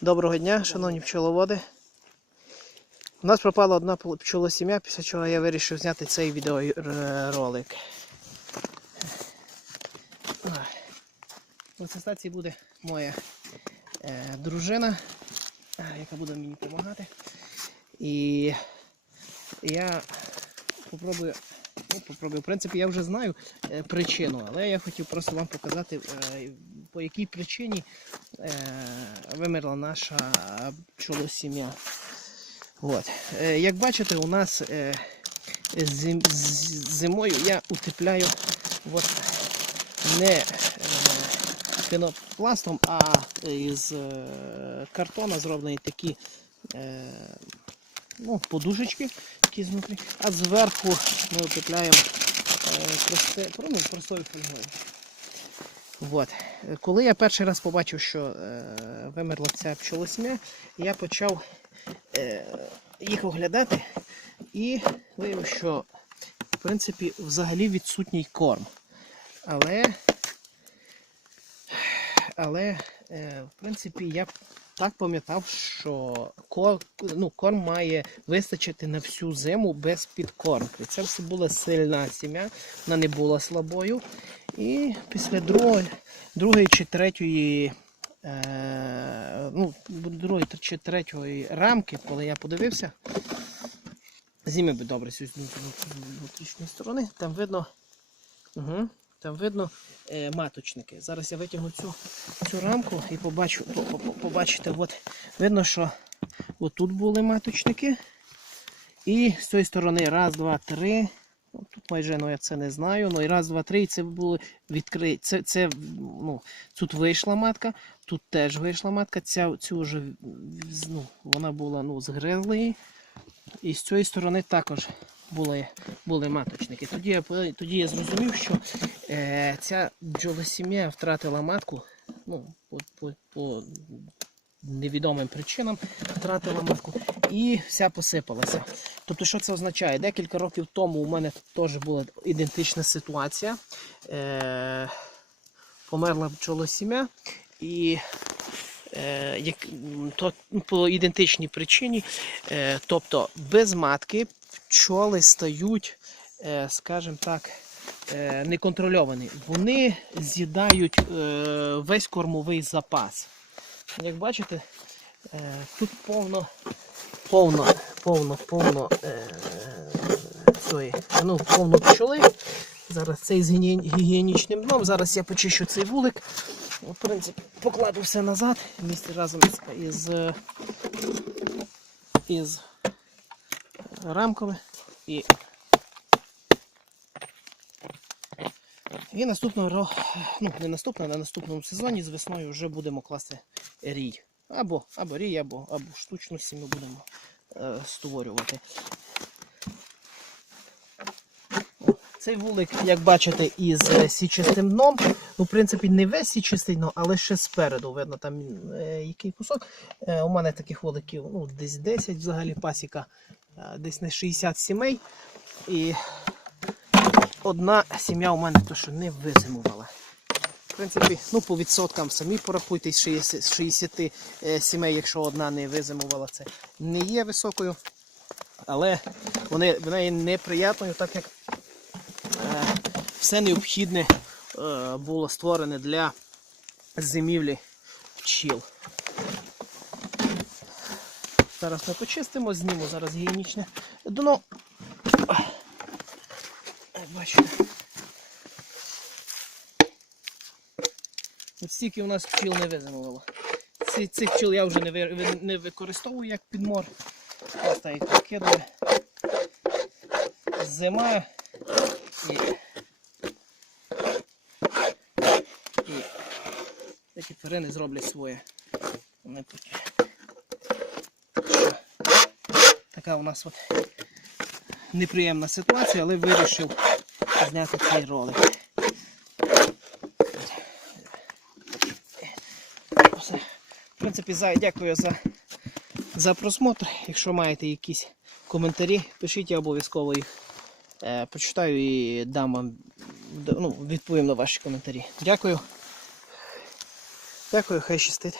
Доброго дня, шановні пчеловоди. У нас пропала одна пчолосім'я, після чого я вирішив зняти цей відеоролик. На цій буде моя е, дружина, е, яка буде мені допомагати. І я попробую, ну, попробую, в принципі, я вже знаю е, причину, але я хотів просто вам показати, е, по якій причині е, вимерла наша пчолосім'я. От. Е, як бачите, у нас е, зим, зимою я утепляю от, не е, пінопластом, а із е, картона зроблені такі е, ну, подушечки, які знутрі, а зверху ми утепляємо е, просте, ну, простою фольгою. От. Коли я перший раз побачив, що е, вимерла ця пчолосім'я, я почав е, їх оглядати і виявив, що в принципі взагалі відсутній корм. Але, але е, в принципі, я так пам'ятав, що кор, ну, корм має вистачити на всю зиму без підкормки. Це все була сильна сім'я, вона не була слабою. І після другої, другої чи третьої, е, ну, другої чи третьої рамки, коли я подивився, зніми би добре з внутрішньої сторони, там видно, угу, там видно е, маточники. Зараз я витягну цю, цю рамку і побачу, по- по- по- побачите, от, видно, що отут були маточники. І з цієї сторони раз, два, три. Майже ну, я це не знаю. Ну і раз, два, три, це було відкриті. Це, це, ну, тут вийшла матка, тут теж вийшла матка. Ця, цю вже ну, вона була ну, згризли. І з цієї сторони також були, були маточники. Тоді я, тоді я зрозумів, що е, ця бджолосім'я втратила матку. Ну, по, по, по невідомим причинам втратила матку і вся посипалася. Тобто, що це означає? Декілька років тому у мене теж була ідентична ситуація. Е, померла пчолосім'я і е, як, то, по ідентичній причині, е, тобто без матки пчоли стають, е, скажімо так, е, неконтрольовані. Вони з'їдають е, весь кормовий запас. Як бачите, е, тут повно, повно, повно, повно е, цієї, ну, повно пчоли. Зараз цей з гігієнічним дном. Зараз я почищу цей вулик. В принципі, покладу все назад вместе разом із, із, е, рамками. І, і наступного ну, не наступного, на наступному сезоні з весною вже будемо класти рій. Або, або рій, або, або штучну сім'ю будемо е, створювати. Цей вулик, як бачите, із е, січастим дном. Ну, в принципі, не весь січастий дно, але ще спереду видно там е, який кусок. Е, у мене таких вуликів ну, десь 10 взагалі пасіка, е, десь на 60 сімей. І одна сім'я у мене то, що не визимувала. Принципі, ну по відсоткам самі порахуйте з 60, 60 е, сімей, якщо одна не визимувала, це не є високою. Але вони, вона є неприятною, так як е, все необхідне е, було створене для зимівлі пчіл. Зараз ми почистимо, зніму зараз гігієнічне дно. Бачите. Стільки у нас пчіл не визимувало. Цих пчіл я вже не, ви- не використовую як підмор. Просто їх викидаю. Зима і, і такі тварини зроблять своє. Вони поки. Така у нас от неприємна ситуація, але вирішив зняти цей ролик. Все. В принципі, за, дякую за, за просмотр. Якщо маєте якісь коментарі, пишіть, я обов'язково їх е, почитаю і дам вам ну, відповім на ваші коментарі. Дякую. Дякую, хай щастить.